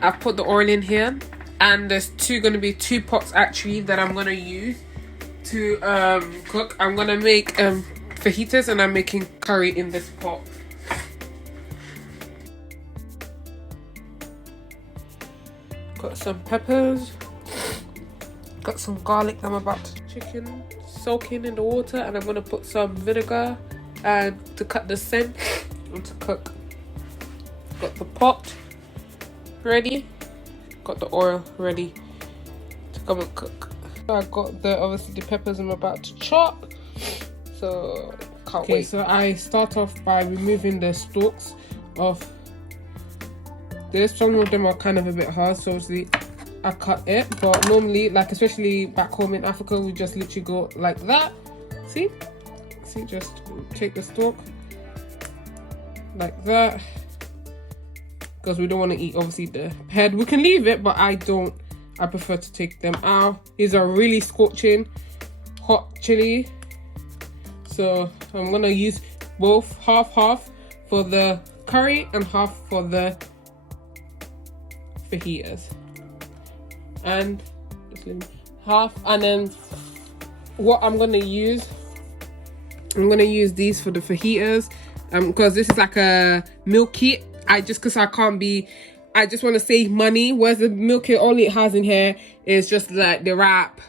I've put the oil in here, and there's gonna be two pots actually that I'm gonna use to cook. I'm gonna make fajitas, and I'm making curry in this pot. Got some peppers, got some garlic. I'm about to chicken soaking in the water, and I'm gonna put some vinegar and to cut the scent and to cook. Got the pot ready, got the oil ready to come and cook. I got obviously the peppers I'm about to chop, so can't wait. So I start off by removing the stalks off this. Some of them are kind of a bit hard, so obviously I cut it, but normally, like especially back home in Africa, we just literally go like that. See, just take the stalk like that, because we don't want to eat obviously the head. We can leave it, but I don't. I prefer to take them out. These are really scorching hot chili, so I'm gonna use both, half for the curry and half for the fajitas, and half. And then what I'm gonna use these for the fajitas, because this is like a meal kit. I just want to save money. Whereas the meal kit, all it has in here is just like the wrap,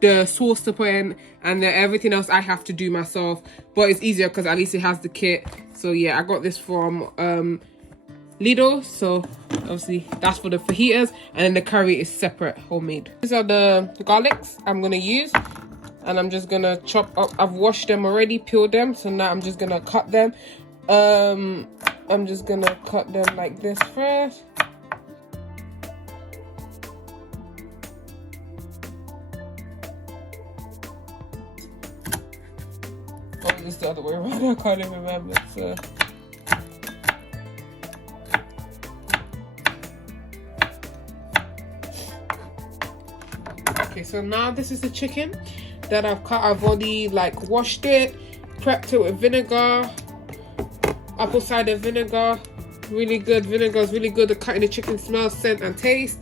the sauce to put in, and then everything else I have to do myself. But it's easier because at least it has the kit. So yeah, I got this from Lidl. So obviously that's for the fajitas, and then the curry is separate, homemade. These are the garlics I'm gonna use, and I'm just gonna chop up. I've washed them already, peeled them, so now I'm just gonna cut them. I'm just gonna cut them like this first. Oh, it's the other way around. I can't even remember. So okay, so now this is the chicken that I've cut. I've already like washed it, prepped it with vinegar, apple cider vinegar. Really good. Vinegar is really good at cutting the chicken smell, scent, and taste.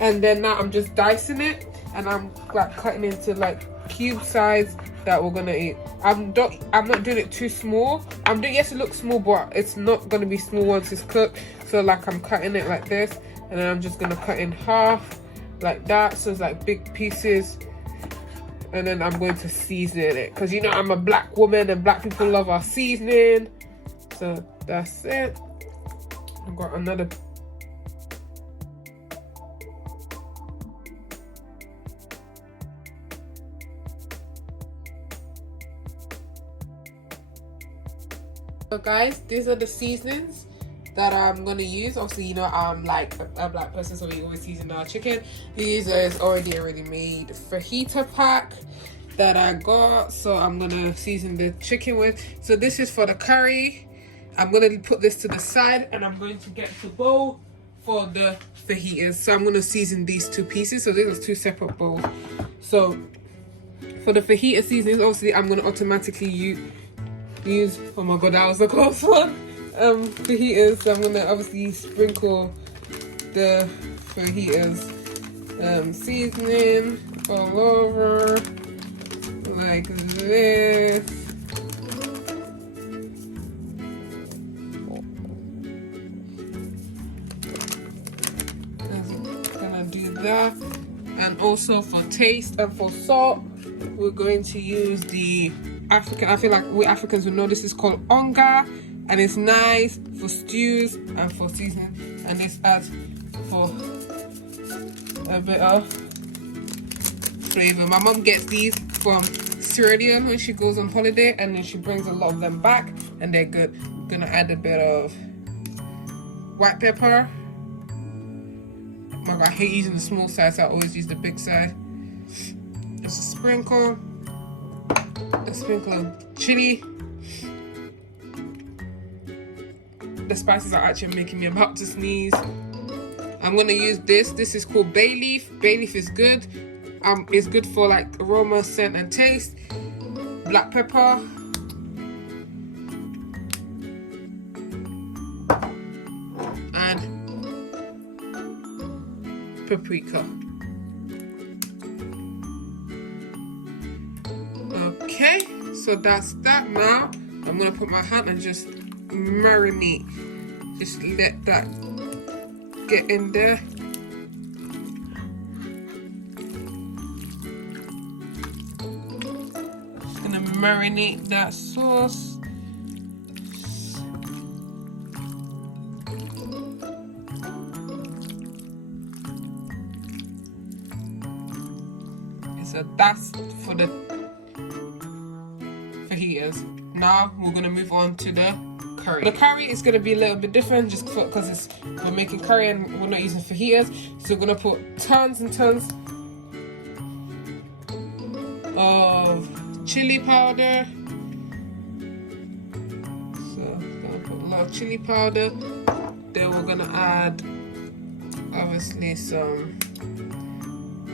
And then now I'm just dicing it, and I'm like cutting into like cube size that we're gonna eat. I'm not doing it too small. I'm doing, yes, it looks small, but it's not gonna be small once it's cooked. So like I'm cutting it like this, and then I'm just gonna cut in half like that, so it's like big pieces. And then I'm going to season it, because you know I'm a black woman and black people love our seasoning. So that's it. I've got another. So guys, these are the seasonings that I'm gonna use. Obviously, you know, I'm like a black person, so we always season our chicken. These is already made fajita pack that I got, so I'm gonna season the chicken with. So this is for the curry. I'm gonna put this to the side, and I'm going to get the bowl for the fajitas. So I'm gonna season these two pieces. So these are two separate bowls. So for the fajita seasonings, obviously I'm gonna automatically use, oh my god, that was a close one. Fajitas. So I'm gonna obviously sprinkle the fajitas seasoning all over like this. Gonna do that. And also for taste and for salt, we're going to use the African, I feel like we Africans will know this is called onga, and it's nice for stews and for seasoning, and this adds for a bit of flavor. My mom gets these from Sierra Leone when she goes on holiday, and then she brings a lot of them back, and they're good. I'm gonna add a bit of white pepper. Oh my god, I hate using the small size, so I always use the big size. Just a sprinkle of chili. The spices are actually making me about to sneeze. I'm gonna use this. This is called bay leaf. Bay leaf is good. It's good for like aroma, scent, and taste. Black pepper. And paprika. Okay, so that's that. Now I'm gonna put my hand and just marinate. Just let that get in there. Just gonna marinate that sauce. So that's for the fajitas. Now we're gonna move on to the curry. The curry is gonna be a little bit different just because we're making curry and we're not using fajitas. So we're gonna put tons and tons of chili powder. So I'm gonna put a lot of chili powder. Then we're gonna add obviously some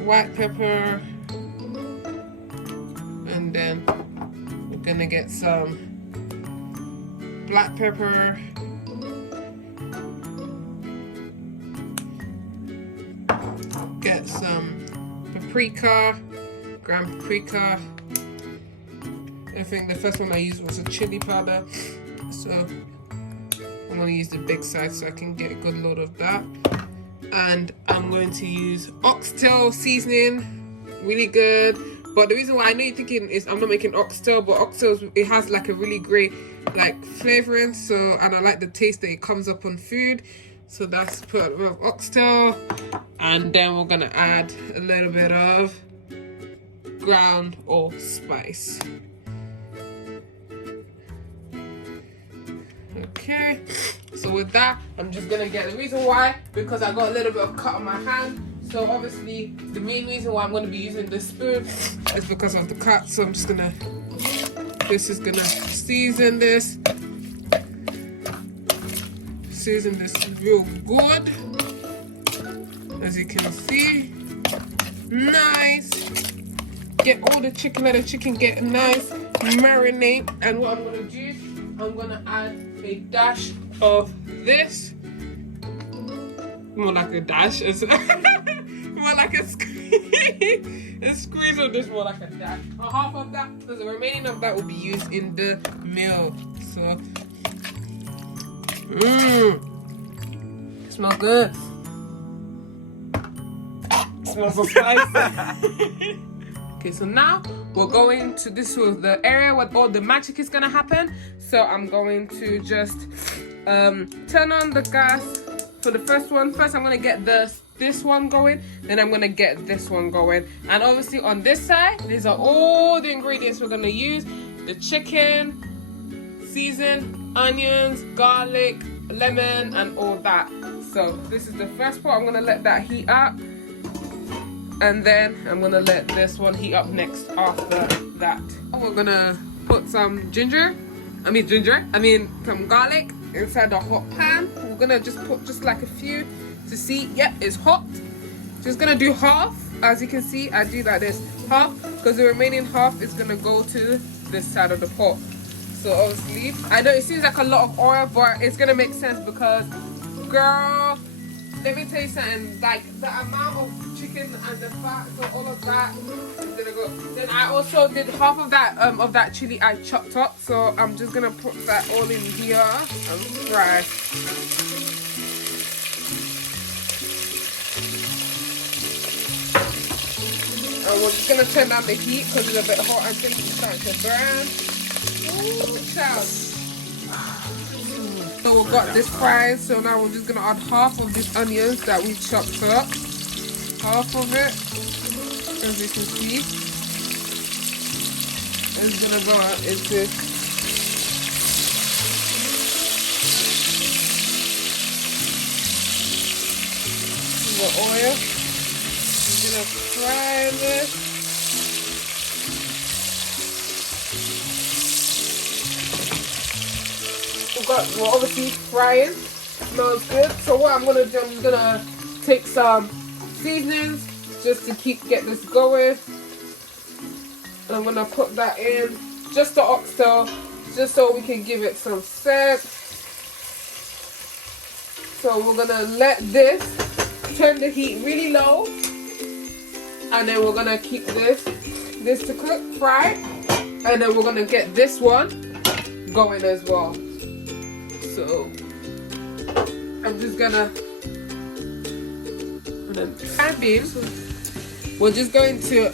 white pepper. And then we're gonna get some black pepper, get some paprika, ground paprika. I think the first one I used was a chili powder, so I'm gonna use the big size so I can get a good load of that. And I'm going to use oxtail seasoning, really good. But the reason why I know you're thinking is I'm not making oxtail, but oxtail, it has like a really great like flavoring. So, and I like the taste that it comes up on food. So that's put a bit of oxtail. And then we're gonna add a little bit of ground allspice. Okay, so with that, I'm just gonna get the reason why, because I got a little bit of cut on my hand. So obviously the main reason why I'm going to be using this spoon is because of the cut. So I'm just gonna, this is gonna season this real good. As you can see, nice. Get all the chicken, let the chicken get nice, marinate. And what I'm gonna do, I'm gonna add a dash of this. More like a dash. More like a squeeze. A squeeze of this, more like a dash. And half of that, because the remaining of that will be used in the meal. So, smells good. Smells so spicy. Okay, so now we're going to this was the area where all the magic is gonna happen. So I'm going to just turn on the gas for the first one. First, I'm gonna get this one going, then I'm gonna get this one going. And obviously on this side, these are all the ingredients we're gonna use: the chicken, seasoned onions, garlic, lemon, and all that. So this is the first part. I'm gonna let that heat up, and then I'm gonna let this one heat up next after that. We're gonna put some some garlic inside the hot pan. We're gonna just put just like a few to see. Yep, it's hot. Just gonna do half. As you can see, I do like this, half, because the remaining half is gonna go to this side of the pot. So obviously, I know it seems like a lot of oil, but it's gonna make sense because, girl, let me tell you something, like the amount of chicken and the fat, so all of that is gonna go. Then I also did half of that chili I chopped up, so I'm just gonna put that all in here and fry. And we're just gonna turn down the heat because it's a bit hot and things are starting to burn. Ooh, child. So we've got this fried, so now we're just gonna add half of these onions that we chopped up. Half of it, as you can see. It's gonna go out into the oil. I'm gonna fry this. We're obviously frying. Smells good. So what I'm gonna do, I'm gonna take some seasonings just to get this going. And I'm gonna put that in, just the oxtail, just so we can give it some scent. So we're gonna let this turn the heat really low, and then we're gonna keep this to cook, fry, and then we're gonna get this one going as well. So I'm just gonna, time being, we're just going to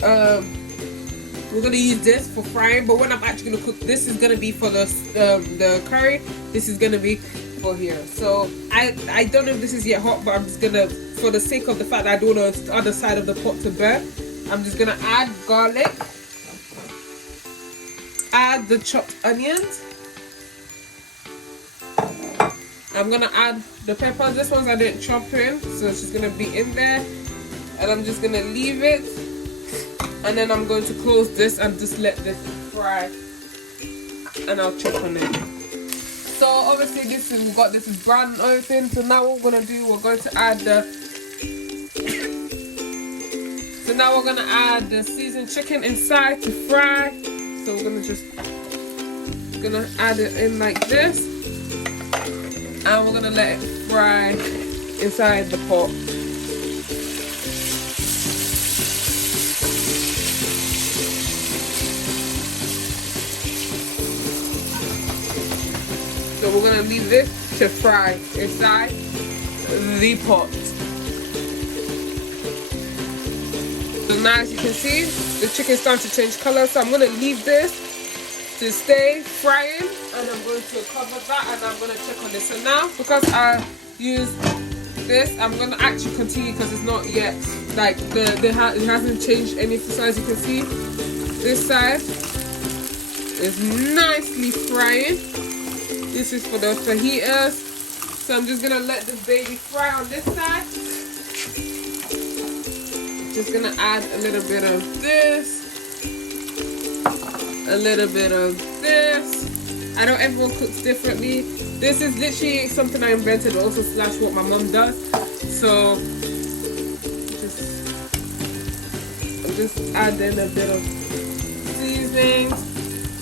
we're gonna use this for frying, but when I'm actually gonna cook, this is gonna be for the curry. This is gonna be for here. So I don't know if this is yet hot, but I'm just gonna, for the sake of the fact that I don't want the other side of the pot to burn, I'm just gonna add garlic, add the chopped onions. I'm gonna add the peppers. This one's I didn't chop in, so it's just gonna be in there, and I'm just gonna leave it. And then I'm going to close this and just let this fry, and I'll check on it. So obviously this is, we've got this is brown and everything. So now what we're gonna do, we're going to add the seasoned chicken inside to fry. So we're gonna add it in like this, and we're gonna let it fry inside the pot. So we're gonna leave this to fry inside the pot. So now as you can see, the chicken's starting to change color. So I'm gonna leave this to stay frying, and I'm going to cover that, and I'm gonna check on this. So now, because I use this, I'm gonna actually continue because it's not yet like it hasn't changed anything. So as you can see, this side is nicely frying. This is for the fajitas. So I'm just gonna let this baby fry on this side. Just gonna add a little bit of this, a little bit of this. I know everyone cooks differently. This is literally something I invented, also slash what my mom does. So I'm just adding a bit of seasoning,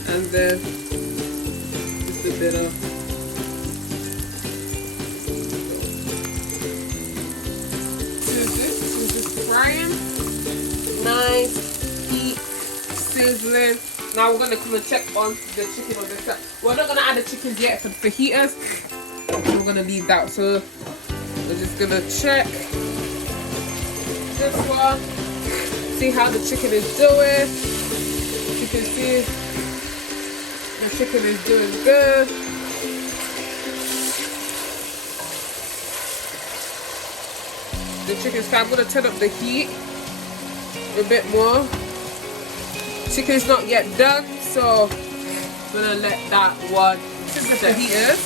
and then just a bit of frying, nice heat, sizzling. Now we're gonna come and check on the chicken on this side. We're not gonna add the chickens yet for the fajitas. We're gonna leave that. So we're just gonna check this one, see how the chicken is doing. You can see the chicken is doing good. The chicken's fine. I'm gonna turn up the heat a bit more. Chicken's not yet done, so I'm gonna let that one. This is the fajitas.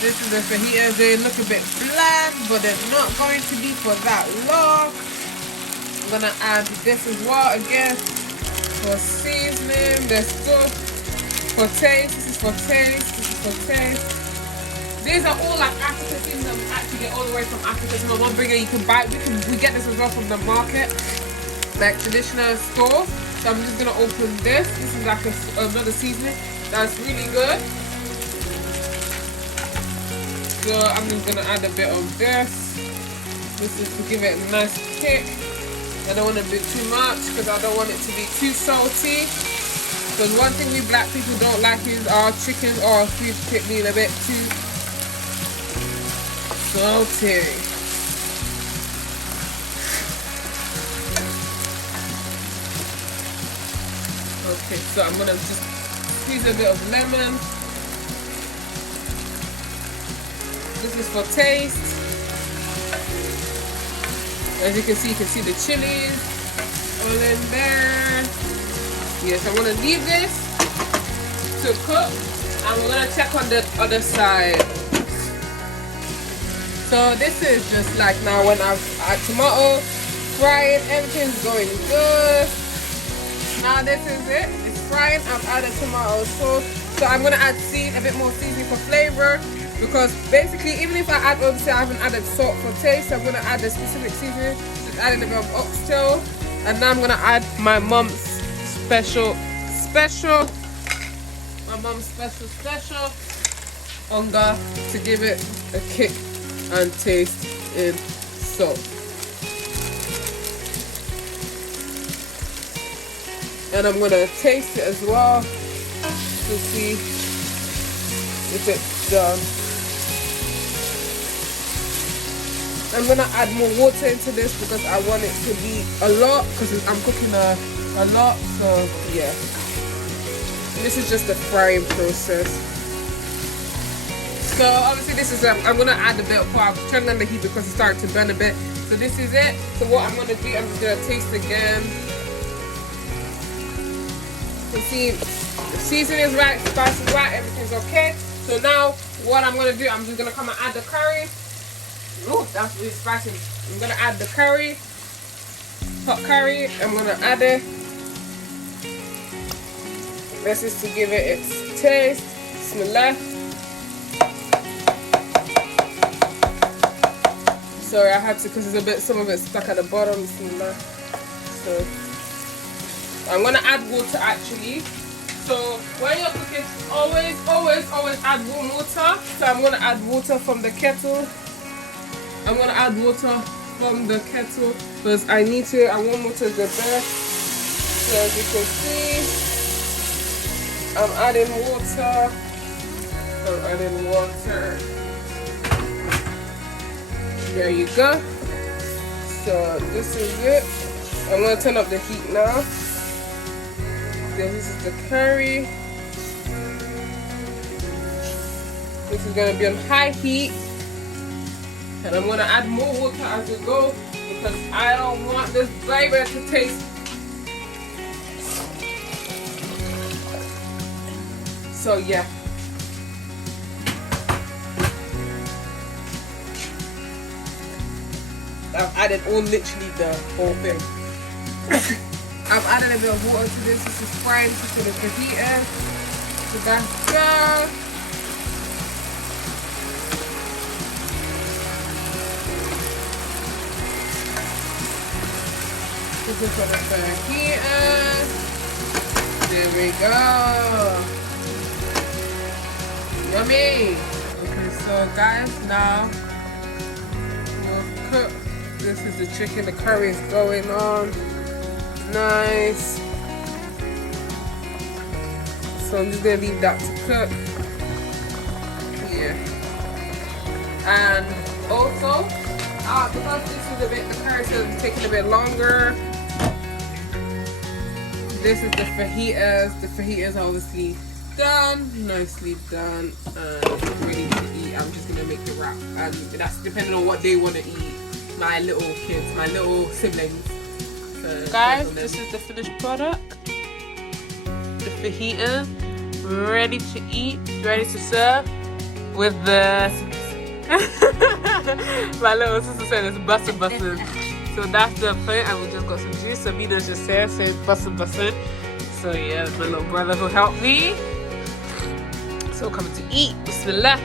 This is the fajitas. They look a bit bland, but they're not going to be for that long. I'm gonna add this as well again for seasoning. There's good for taste. This is for taste. This is for taste. These are all like African things that we actually get all the way from Africa. So the one bringer you can buy. We get this as well from the market, like traditional stores. So I'm just gonna open this. This is like another seasoning that's really good. So I'm just gonna add a bit of this. This is to give it a nice kick. I don't want to do too much because I don't want it to be too salty. Because one thing we black people don't like is our chicken or food being a bit too salty. Okay, so I'm gonna just squeeze a bit of lemon. This is for taste. As you can see the chilies all in there. Yes, I'm gonna leave this to cook, and we're gonna check on the other side. So this is just like now when I've add tomato, frying, everything's going good. Now this is it. It's frying. I've added tomato sauce. So I'm gonna add a bit more seasoning for flavor. Because basically, even if I add, obviously I haven't added salt for taste, so I'm going to add the specific seasoning. Just adding a bit of oxtail. And now I'm gonna add my mom's special onga to give it a kick and taste in salt. And I'm gonna taste it as well to see if it's done. I'm gonna add more water into this because I want it to be a lot, because I'm cooking a lot. So yeah, this is just the frying process. So obviously this is I'm gonna add a bit of oil. I've turned on the heat because it's starting to burn a bit. So this is it. So what I'm gonna do, I'm just gonna taste again to see if the seasoning is right, the spice is right, everything's okay. So now what I'm gonna do, I'm just gonna come and add the curry. Oh, that's really spicy. I'm gonna add the curry, hot curry. I'm gonna add it. This is to give it its taste. Bismillah. Sorry, I had to because it's a bit, some of it's stuck at the bottom. Bismillah. So I'm gonna add water actually. So when you're cooking, always add warm water. So I'm gonna add water from the kettle. I'm gonna add water from the kettle because I need to. I want water the best. So as you can see, I'm adding water. There you go. So this is it. I'm gonna turn up the heat now. This is the curry. This is gonna be on high heat. And I'm gonna add more water as we go because I don't want this baby to taste. So yeah. I've added literally the whole thing. I've added a bit of water to this. This is frying to the fajita. So that's good. This is for the fajita. There we go. Yummy. Okay, so guys, now we'll cook. This is the chicken. The curry is going on. Nice. So I'm just gonna leave that to cook. Yeah. And also, because this is a bit, the curry is taking a bit longer. This is the fajitas. The fajitas are obviously done, nicely done, and ready to eat. I'm just gonna make the wrap, and that's depending on what they want to eat. My little kids, my little siblings. Guys, this is the finished product. The fajita, ready to eat, ready to serve with the. My little sister said it's bussin'. So that's the plate, and we just got some juice. Amina's just said bussin'. So yeah, my little brother who helped me. So coming to eat. Bismillah.